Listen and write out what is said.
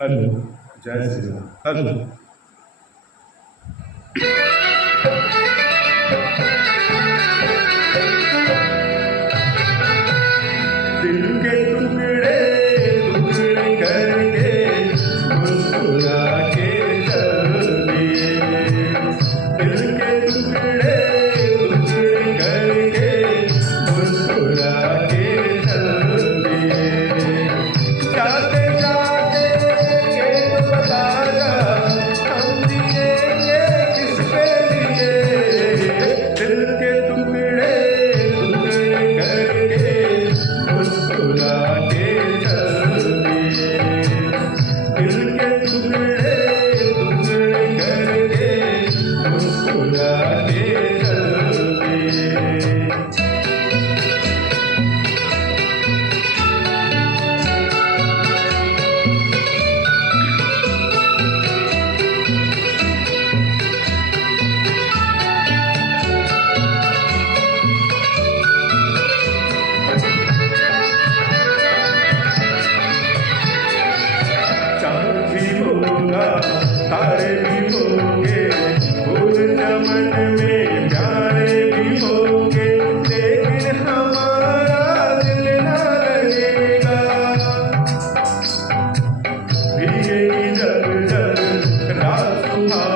Hello. जय Shri Ram. Hello. दिल के टुकड़े टुकड़े करके मुस्कुरा के चल दिए। दिल के टुकड़े टुकड़े करके मुस्कुरा के चल दिए। जाते जाते ये तो बता जा, हम जिएंगे किसके लिए। दिल के टुकड़े टुकड़े करके मुस्कुरा के चल दिए। दिल के टुकड़े टुकड़े करके मुस्कुरा के चल दिए। चाँद भी होगा, तारे भी होंगे, फूल चमन में प्यारे भी होंगे, लेकिन हमारा दिल ना लगेगा। भीगेगी जब जब रात सुहानी